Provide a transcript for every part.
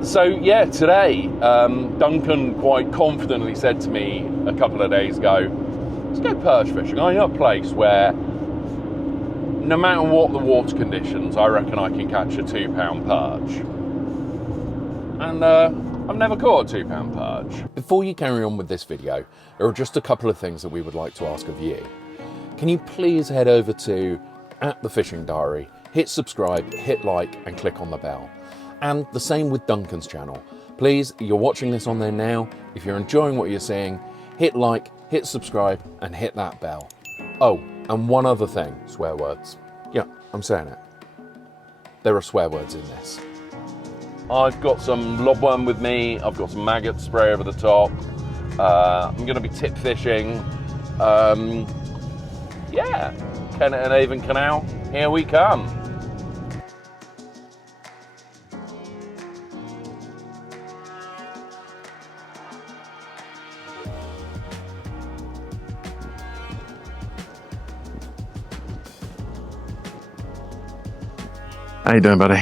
So yeah, today Duncan quite confidently said to me a couple of days ago, let's go perch fishing. I know a place where no matter what the water conditions, I reckon I can catch a 2-pound perch. And I've never caught a 2-pound perch. Before you carry on with this video, there are just a couple of things that we would like to ask of you. Can you please head over to @thefishingdiary, hit subscribe, hit like and click on the bell. And the same with Duncan's channel. Please, you're watching this on there now. If you're enjoying what you're seeing, hit like, hit subscribe and hit that bell. Oh, and one other thing, swear words. Yeah, I'm saying it. There are swear words in this. I've got some lobworm with me. I've got some maggot spray over the top. I'm going to be tip fishing. Yeah, Kennet and Avon Canal. Here we come. How you doing, buddy?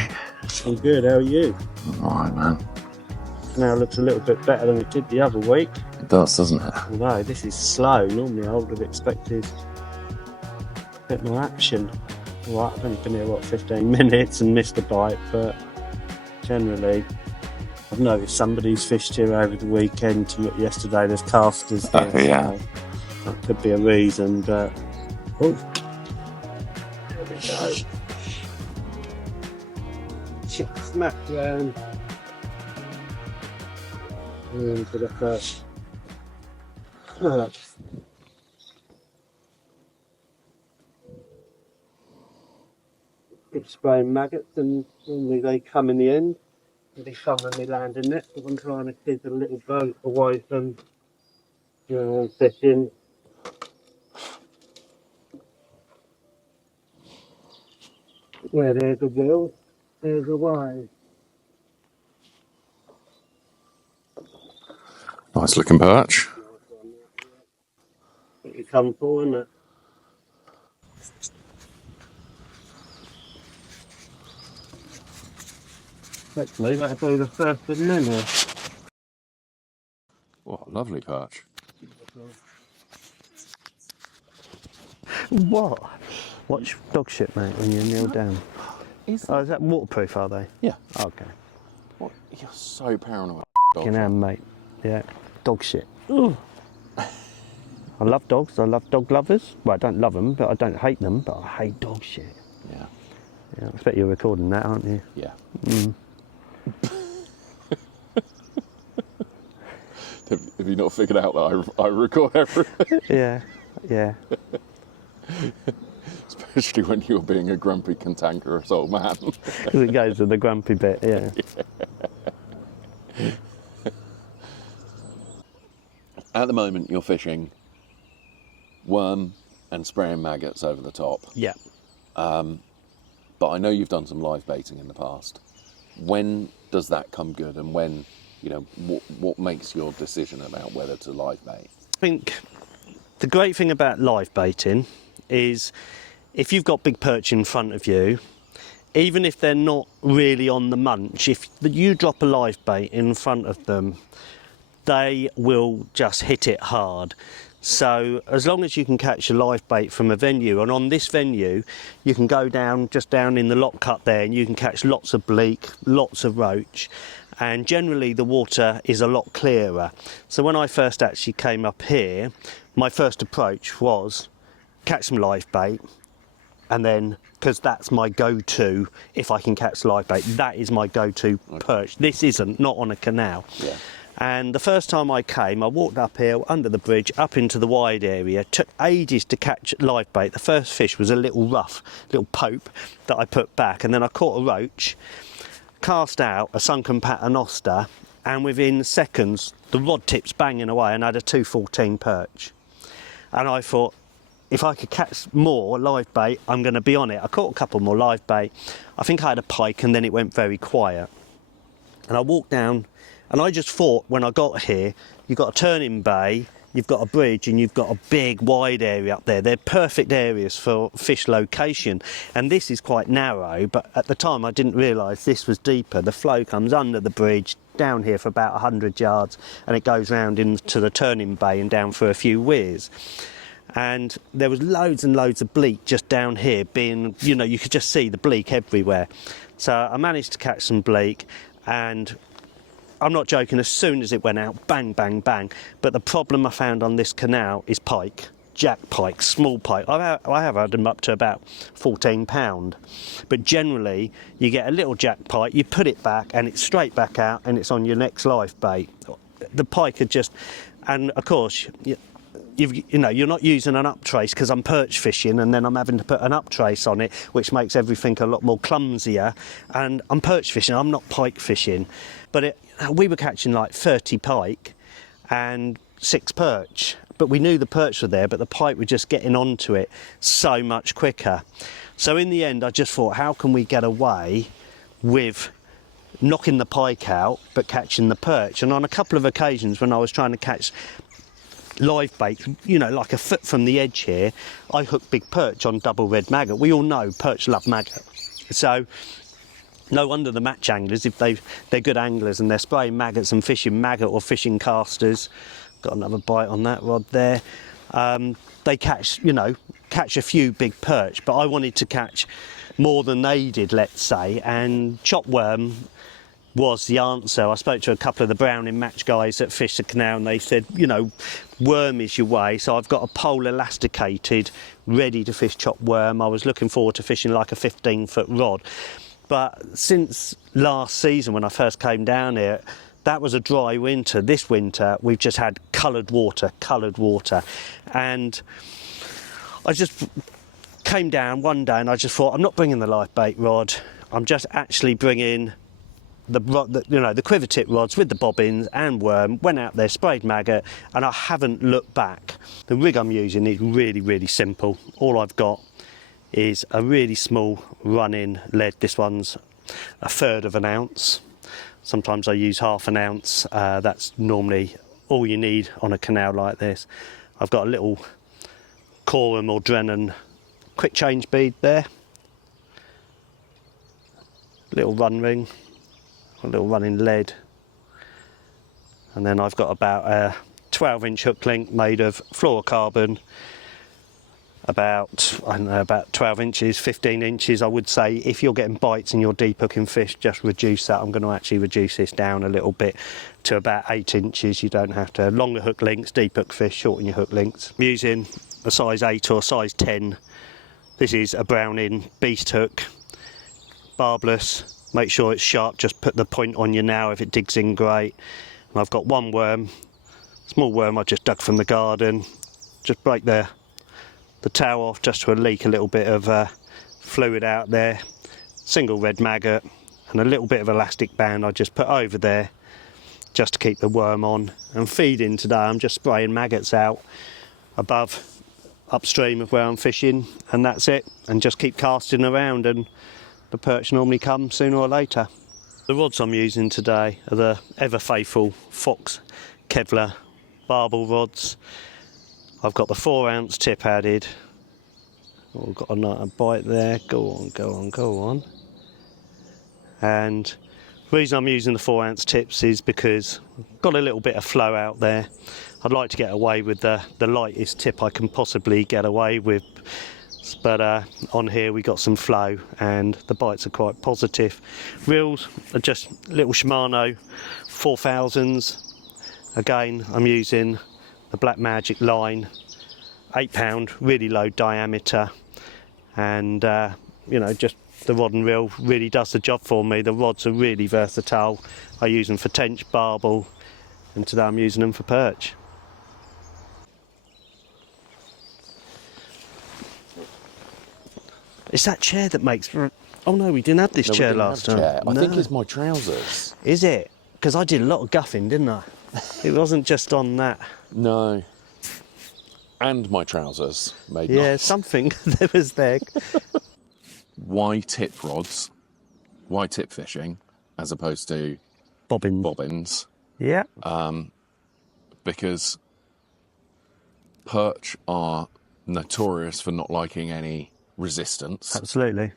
I'm good, how are you? Alright, man. Now looks a little bit better than it did the other week. It does, doesn't it? Although this is slow, normally I would have expected a bit more action. Right, I've only been here, what, 15 minutes and missed a bite, but generally I've noticed somebody's fished here over the weekend. Yesterday there's casters here, yeah. so that could be a reason, but... Oh, there we go. Smack round and for the first keep spraying maggots, and normally they come in the end. They come when they land in it, but I'm trying to keep a little boat away from fishing. Where there's a will, there's a way. Nice looking perch. What you come for, isn't it? Hopefully that'll be the first of many. What a lovely perch. What? Watch dog shit, mate, when you kneel down. Is that waterproof, are they? Yeah. Okay. What? You're so paranoid. Fucking hell, mate. Yeah. Dog shit. Ooh. I love dogs. I love dog lovers. Well, I don't love them, but I don't hate them, but I hate dog shit. Yeah. Yeah, I expect you're recording that, aren't you? Yeah. Mm. Have you not figured out that I record everything? Yeah. Yeah. Especially when you're being a grumpy, cantankerous old man. Because it goes to the grumpy bit, yeah. At the moment, you're fishing worm and spraying maggots over the top. Yeah. But I know you've done some live baiting in the past. When does that come good, and when, what makes your decision about whether to live bait? I think the great thing about live baiting is if you've got big perch in front of you, even if they're not really on the munch, if you drop a live bait in front of them, they will just hit it hard. So as long as you can catch a live bait from a venue, and on this venue you can go just down in the lock cut there and you can catch lots of bleak, lots of roach, and generally the water is a lot clearer. So when I first actually came up here, my first approach was catch some live bait, and then, because that's my go-to, if I can catch live bait, that is my go-to perch. This isn't, not on a canal. Yeah. And the first time I came, I walked up here, under the bridge, up into the wide area. Took ages to catch live bait. The first fish was a little rough, little pope that I put back. And then I caught a roach, cast out a sunken paternoster, and within seconds, the rod tip's banging away and I had a 214 perch. And I thought, if I could catch more live bait, I'm going to be on it. I caught a couple more live bait. I think I had a pike, and then it went very quiet. And I walked down, and I just thought when I got here, you've got a turning bay, you've got a bridge and you've got a big wide area up there. They're perfect areas for fish location, and this is quite narrow, but at the time I didn't realise this was deeper. The flow comes under the bridge down here for about 100 yards and it goes round into the turning bay and down for a few weirs. And there was loads and loads of bleak just down here, being, you know, you could just see the bleak everywhere. So I managed to catch some bleak, and I'm not joking, as soon as it went out, bang, bang, bang. But the problem I found on this canal is pike, jack pike, small pike. I have had them up to about 14 pound. But generally, you get a little jack pike, you put it back, and it's straight back out, and it's on your next live bait. The pike are just, and of course, you know, you're not using an up trace because I'm perch fishing, and then I'm having to put an up trace on it, which makes everything a lot more clumsier. And I'm perch fishing, I'm not pike fishing. But we were catching like 30 pike and 6 perch. But we knew the perch were there, but the pike were just getting onto it so much quicker. So in the end, I just thought, how can we get away with knocking the pike out but catching the perch? And on a couple of occasions when I was trying to catch live bait, you know, like a foot from the edge here, I hooked big perch on double red maggot. We all know perch love maggot, so no wonder the match anglers, if they're good anglers and they're spraying maggots and fishing maggot or fishing casters. Got another bite on that rod there. They catch a few big perch, but I wanted to catch more than they did, let's say, and chopworm was the answer. I spoke to a couple of the Browning match guys that fish the canal, and they said, you know, worm is your way. So I've got a pole elasticated, ready to fish chopworm. I was looking forward to fishing like a 15-foot rod. But since last season, when I first came down here, that was a dry winter. This winter, we've just had coloured water. And I just came down one day and I just thought, I'm not bringing the live bait rod. I'm just actually bringing the quiver tip rods with the bobbins and worm. Went out there, sprayed maggot, and I haven't looked back. The rig I'm using is really, really simple. All I've got is a really small running lead. This one's 1/3 of an ounce. Sometimes I use 1/2 ounce. That's normally all you need on a canal like this. I've got a little Coram or Drennan quick change bead there. Little run ring. A little running lead, and then I've got about a 12-inch hook link made of fluorocarbon, about 12 inches, 15 inches. I would say if you're getting bites and you're deep hooking fish, just reduce that. I'm going to actually reduce this down a little bit to about 8 inches. You don't have to. Longer hook links, deep hook fish, shorten your hook links. I'm using a size 8 or size 10. This is a Browning beast hook, barbless. Make sure it's sharp, just put the point on you now. If it digs in, great. And I've got one worm, small worm I just dug from the garden. Just break the tail off just to leak a little bit of fluid out there. Single red maggot and a little bit of elastic band I just put over there just to keep the worm on. And feeding today, I'm just spraying maggots out above, upstream of where I'm fishing, and that's it. And just keep casting around, and the perch normally come sooner or later. The rods I'm using today are the ever faithful Fox Kevlar barbel rods. I've got the 4-ounce tip added. Oh, we've got a bite there. Go on. And the reason I'm using the 4-ounce tips is because I've got a little bit of flow out there. I'd like to get away with the lightest tip I can possibly get away with. But on here we got some flow and the bites are quite positive. Reels are just little Shimano 4000s. Again, I'm using the Black Magic line, 8 pound, really low diameter, and just the rod and reel really does the job for me. The rods are really versatile. I use them for tench, barbel, and today I'm using them for perch. It's that chair that makes... Oh no, we didn't have this chair last time. I think it's my trousers. Is it? Because I did a lot of guffing, didn't I? It wasn't just on that. No. And my trousers made Yeah, noise. something there was there. Why tip rods? Why tip fishing as opposed to Bobbins. bobbins? Yeah. Because Perch are notorious for not liking any resistance. Absolutely.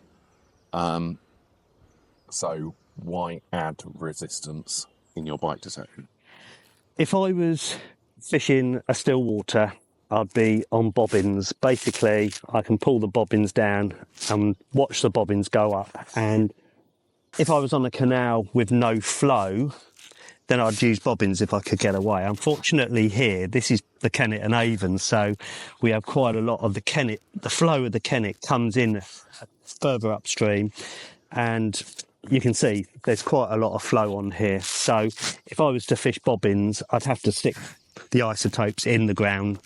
So why add resistance in your bite detection? If I was fishing a still water, I'd be on bobbins. Basically, I can pull the bobbins down and watch the bobbins go up. And if I was on a canal with no flow, then I'd use bobbins if I could get away. Unfortunately here, this is the Kennet and Avon, so we have quite a lot of the Kennet. The flow of the Kennet comes in further upstream, and you can see there's quite a lot of flow on here. So if I was to fish bobbins, I'd have to stick the isotopes in the ground,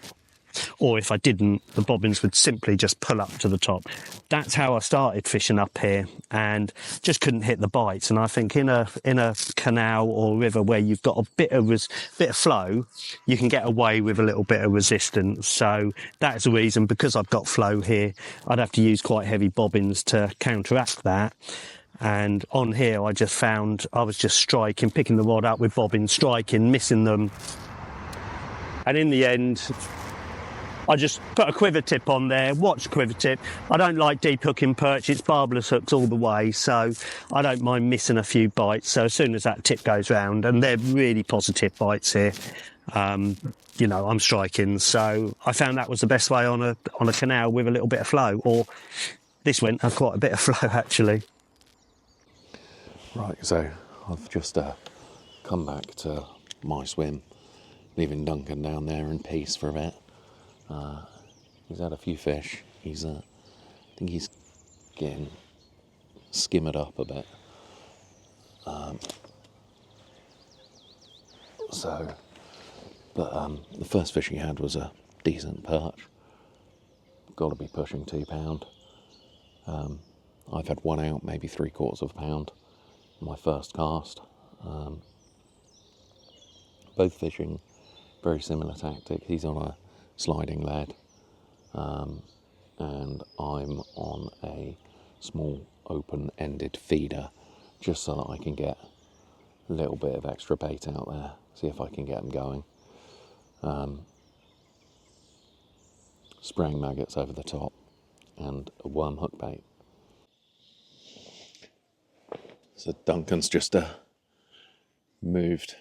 or if I didn't, the bobbins would simply just pull up to the top. That's how I started fishing up here, and just couldn't hit the bites. And I think in a canal or river where you've got a bit of flow, you can get away with a little bit of resistance. So that's the reason, because I've got flow here, I'd have to use quite heavy bobbins to counteract that. And on here, I just found I was just striking, picking the rod up with bobbins, striking, missing them. And in the end, I just put a quiver tip on there, watch quiver tip. I don't like deep hooking perch, it's barbless hooks all the way, so I don't mind missing a few bites. So as soon as that tip goes round, and they're really positive bites here, you know, I'm striking. So I found that was the best way on a canal with a little bit of flow, or this went had quite a bit of flow actually. Right, so I've just come back to my swim, leaving Duncan down there in peace for a bit. He's had a few fish. I think he's getting skimmered up a bit. The first fish he had was a decent perch. Got to be pushing £2. I've had one out, maybe 3/4 pound. My first cast. Both fishing very similar tactic. He's on a sliding lead, and I'm on a small open-ended feeder, just so that I can get a little bit of extra bait out there, see if I can get them going. Spraying maggots over the top and a worm hook bait. So Duncan's just moved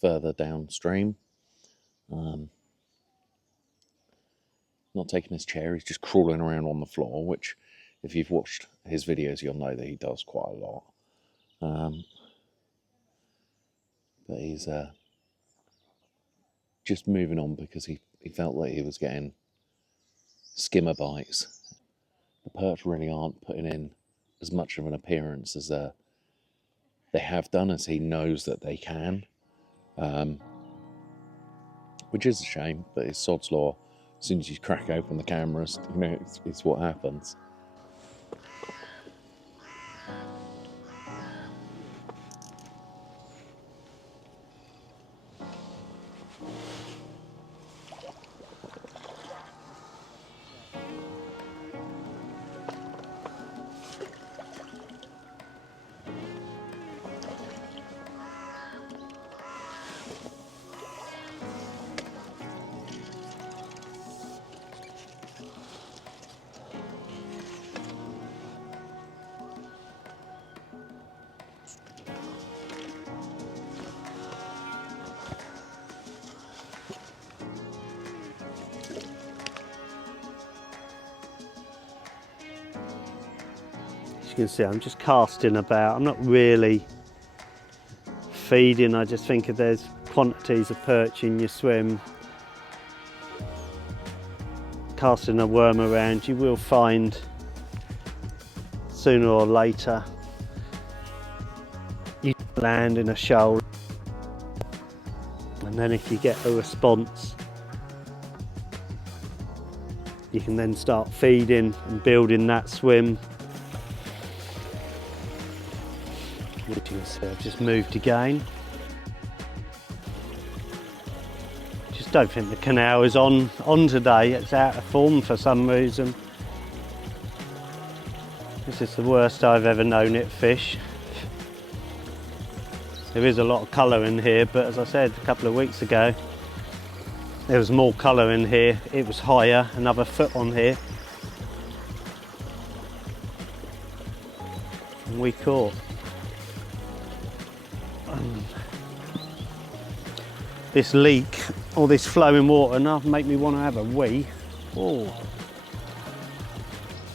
further downstream. Not taking his chair, he's just crawling around on the floor, which, if you've watched his videos, you'll know that he does quite a lot. But he's just moving on because he felt like he was getting skimmer bites. The perch really aren't putting in as much of an appearance as they have done, as he knows that they can. Which is a shame, but it's sod's law. As soon as you crack open the cameras, you know, it's what happens. As you can see, I'm just casting about. I'm not really feeding. I just think if there's quantities of perch in your swim, casting a worm around, you will find sooner or later you land in a shoal, and then if you get a response, you can then start feeding and building that swim. As you can see, I've just moved again. Just don't think the canal is on today. It's out of form for some reason. This is the worst I've ever known it fish. There is a lot of colour in here, but as I said a couple of weeks ago, There was more colour in here. It was higher, another foot on here. And we caught. This leak, or this flowing water, enough make me want to have a wee. Oh.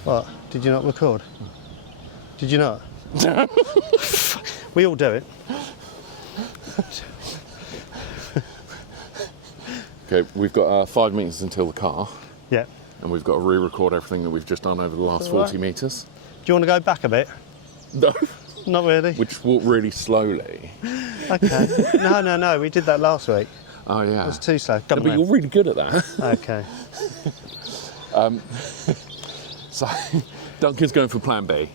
What? Did you not record? Did you not? We all do it. Okay, we've got 5 metres until the car. Yeah. And we've got to re-record everything that we've just done over the last 40 metres. Do you want to go back a bit? No. Not really. We just walk really slowly. Okay. No, we did that last week. Oh, yeah. It was too slow. No, but you're really good at that. Okay. So, Duncan's going for plan B.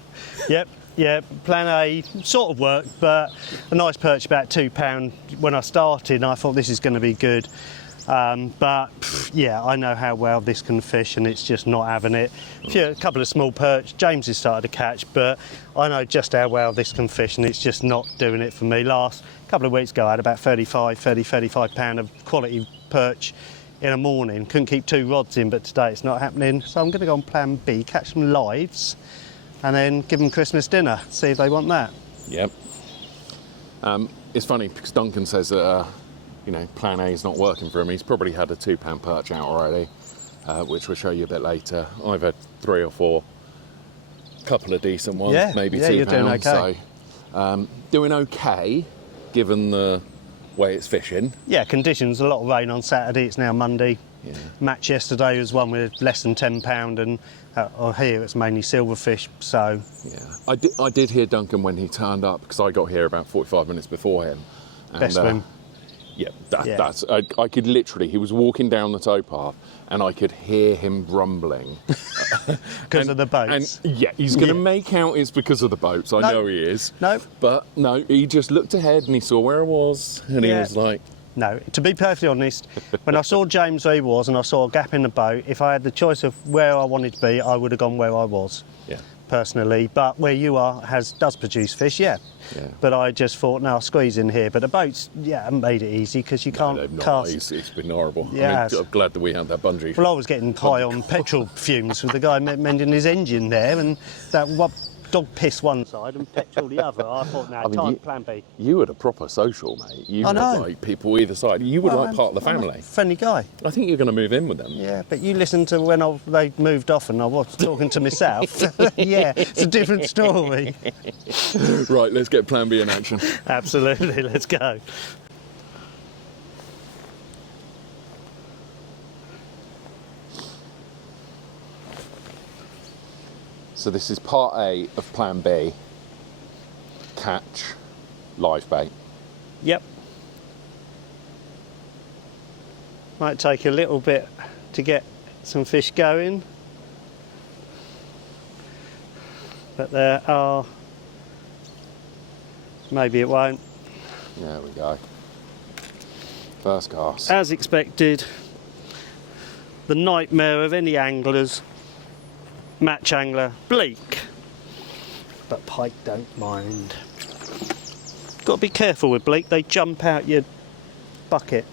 Yep. Yeah, plan A sort of worked, but a nice perch about £2 when I started, and I thought this is going to be good. But yeah, I know how well this can fish, and it's just not having it. A couple of small perch, James has started to catch, but I know just how well this can fish, and it's just not doing it for me. Last couple of weeks ago, I had about 35 pound of quality perch in a morning. Couldn't keep 2 rods in, but today it's not happening. So I'm going to go on plan B, catch some lives, and then give them Christmas dinner, see if they want that. Yep. It's funny because Duncan says that, you know, plan A is not working for him. He's probably had a £2 perch out already, which we'll show you a bit later. I've had 3 or 4, couple of decent ones, maybe £2. You're doing okay. So, doing okay, given the way it's fishing. Yeah, conditions, a lot of rain on Saturday, it's now Monday. Yeah. Match yesterday was one with less than £10, and here it's mainly silverfish, so... Yeah, I did hear Duncan when he turned up, because I got here about 45 minutes before him. And, best swim. Yeah, that's... I could literally... He was walking down the towpath, and I could hear him grumbling. Because of the boats? And yeah, he's going to make out it's because of the boats. I know he is. No. But no, he just looked ahead and he saw where I was, and he was like... No, to be perfectly honest, when I saw James where he was and I saw a gap in the boat, if I had the choice of where I wanted to be, I would have gone where I was. Yeah. Personally, but where you are does produce fish, yeah. But I just thought, no, I'll squeeze in here. But the boats, haven't made it easy because you can't cast. It's been horrible. Yeah, I mean, I'm glad that we had that bungee. Well, I was getting high on petrol fumes with the guy mending his engine there, and that dog piss one side and petrol the other. I thought, no, plan B. You were a proper social, mate. You had like people either side. You were like part of the family. I'm a friendly guy. I think you're going to move in with them. Yeah, but you listened to when they moved off and I was talking to myself. Yeah, it's a different story. Right, let's get plan B in action. Absolutely, let's go. So this is part A of plan B, catch live bait. Yep. Might take a little bit to get some fish going, but there are, maybe it won't. There we go. First cast. As expected, the nightmare of any angler's match angler, bleak, but pike don't mind. Got to be careful with bleak, they jump out your bucket.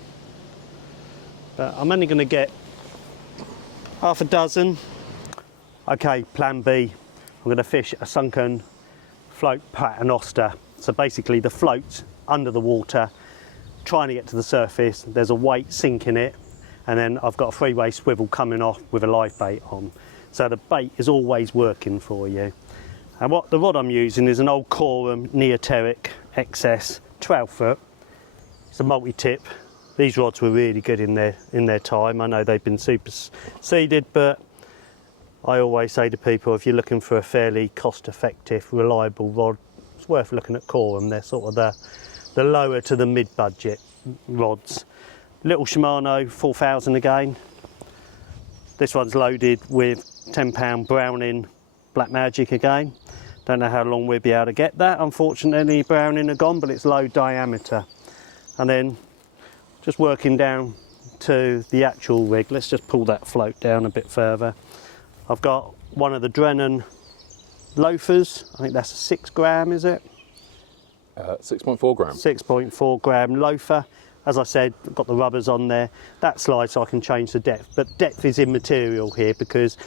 But I'm only going to get half a dozen. Okay, plan B, I'm going to fish a sunken float paternoster. So basically the float's under the water, trying to get to the surface, there's a weight sinking it, and then I've got a 3-way swivel coming off with a live bait on. So the bait is always working for you. And what the rod I'm using is an old Corum Neoteric XS 12 foot. It's a multi-tip. These rods were really good in their time. I know they've been superseded, but I always say to people, if you're looking for a fairly cost-effective, reliable rod, it's worth looking at Corum. They're sort of the lower to the mid-budget rods. Little Shimano 4000 again. This one's loaded with £10 Browning Black Magic again. Don't know how long we'll be able to get that. Unfortunately, Browning are gone, but it's low diameter. And then just working down to the actual rig. Let's just pull that float down a bit further. I've got one of the Drennan loafers. I think that's a 6 gram, is it? 6.4 gram. 6.4 gram loafer. as I said, I've got the rubbers on there. That slides so I can change the depth, but depth is immaterial here because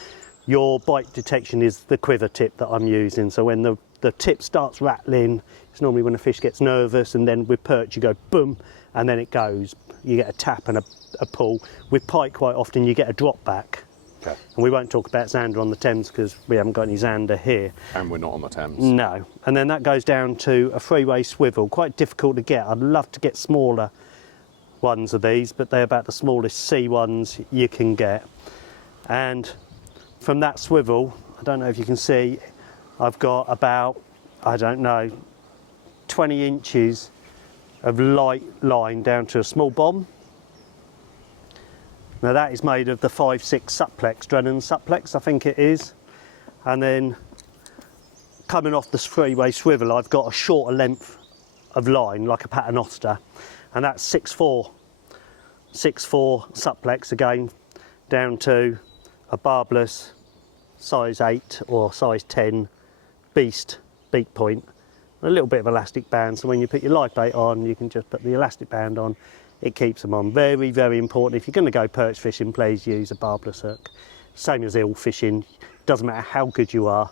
your bite detection is the quiver tip that I'm using. So when the tip starts rattling, it's normally when a fish gets nervous, and then with perch you go boom, and then it goes. You get a tap and a pull. With pike quite often you get a drop back. Okay. And we won't talk about zander on the Thames because we haven't got any zander here. And we're not on the Thames. No. And then that goes down to a three-way swivel. Quite difficult to get. I'd love to get smaller ones of these, but they're about the smallest C ones you can get. And from that swivel, I don't know if you can see, I've got about, I don't know, 20 inches of light line down to a small bomb. Now that is made of the 5/6 supplex, Drennan supplex I think it is. And then coming off the three-way swivel I've got a shorter length of line like a paternoster, and that's 6/4 supplex again, down to a barbless size 8 or size 10 beast beak point. A little bit of elastic band, so when you put your live bait on you can just put the elastic band on. It keeps them on. Very, very important. If you're going to go perch fishing, please use a barbless hook. Same as eel fishing. Doesn't matter how good you are.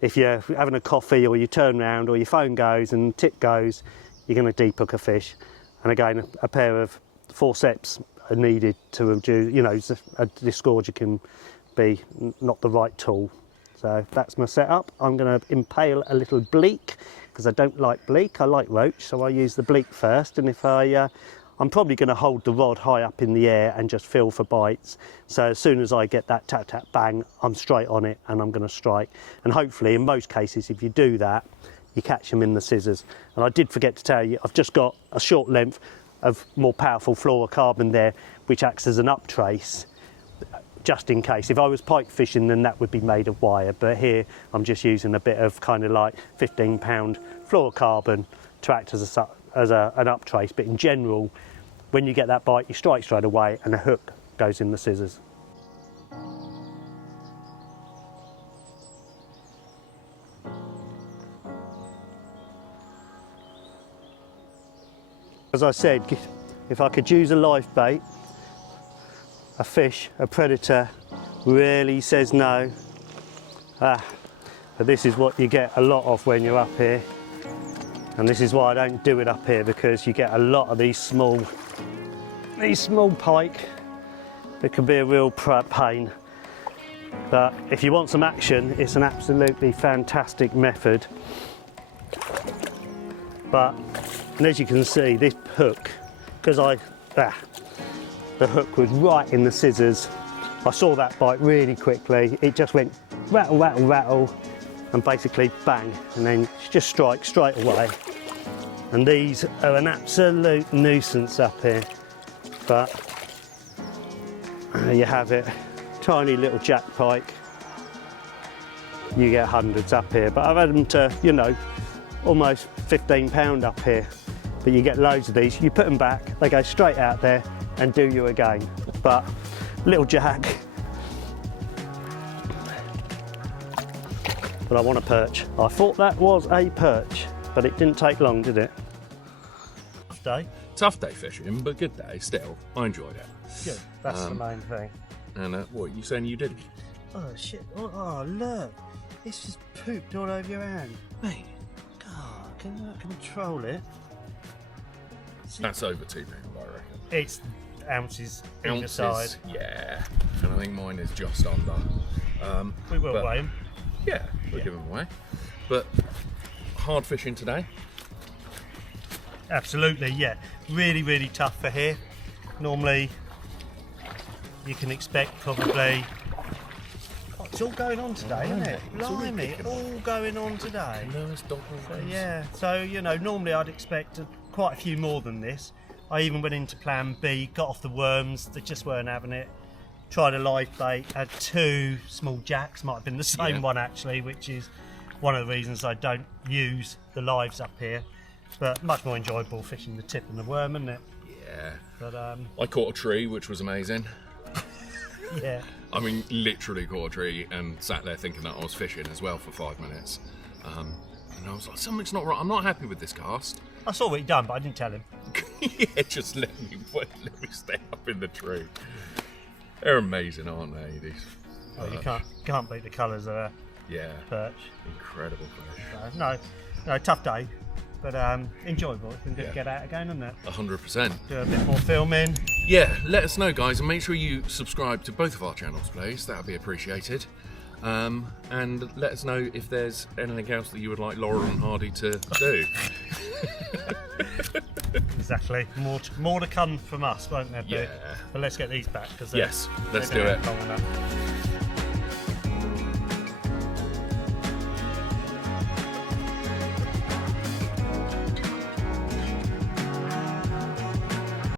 If you're having a coffee or you turn around or your phone goes and tip goes, you're going to deep hook a fish. And again, a pair of forceps are needed to reduce, you know, a disgorger can be not the right tool. So that's my setup. I'm going to impale a little bleak because I don't like bleak. I like roach, so I use the bleak first. And if I'm probably going to hold the rod high up in the air and just feel for bites. So as soon as I get that tap tap bang, I'm straight on it and I'm going to strike. And hopefully in most cases if you do that, you catch them in the scissors. And I did forget to tell you, I've just got a short length of more powerful fluorocarbon there which acts as an up trace just in case. If I was pike fishing then that would be made of wire, but here I'm just using a bit of kind of like 15-pound fluorocarbon to act as an up trace. But in general, when you get that bite you strike straight away and a hook goes in the scissors. As I said, if I could use a live bait, a fish, a predator really says no. But this is what you get a lot of when you're up here. And this is why I don't do it up here, because you get a lot of these small pike that can be a real pain. But if you want some action, it's an absolutely fantastic method. But and as you can see, this hook, because the hook was right in the scissors. I saw that bite really quickly. It just went rattle, rattle, rattle, and basically bang, and then just strike straight away. And these are an absolute nuisance up here, but there you have it. Tiny little jack pike. You get hundreds up here, but I've had them to, you know, almost 15 pound up here. But you get loads of these. You put them back, they go straight out there and do you again. But little jack. But I want a perch. I thought that was a perch, but it didn't take long, did it? Tough day. Tough day fishing, but good day still. I enjoyed it. Good, that's the main thing. And what, you saying you did? Oh shit, oh look, it's just pooped all over your hand. Mate, God, can you not control it? That's over 2 pounds, I reckon. It's ounces either side. Yeah. And I think mine is just under. We will weigh them. Yeah, we'll give them away. But hard fishing today? Absolutely, yeah. Really, really tough for here. Normally, you can expect probably... Oh, it's all going on today, isn't it? Blimey, all going on today. Yeah, so, you know, normally I'd expect quite a few more than this. I even went into plan B, got off the worms, they just weren't having it. Tried a live bait, had 2 small jacks, might have been the same one actually, which is one of the reasons I don't use the lives up here. But much more enjoyable fishing the tip and the worm, isn't it? Yeah. But I caught a tree, which was amazing. Yeah. I mean, literally caught a tree and sat there thinking that I was fishing as well for 5 minutes. And I was like, something's not right. I'm not happy with this cast. I saw what he'd done, but I didn't tell him. Yeah, just let me stay up in the tree. They're amazing, aren't they? These. Oh, you can't beat the colours of a perch. Incredible fish. No, tough day, but enjoyable. It's been good to get out again, isn't it? 100%. Do a bit more filming. Yeah, let us know, guys, and make sure you subscribe to both of our channels, please. That would be appreciated. And let us know if there's anything else that you would like Laurel and Hardy to do. Exactly. More to come from us, won't there be? Yeah. But let's get these back because yes, let's do it.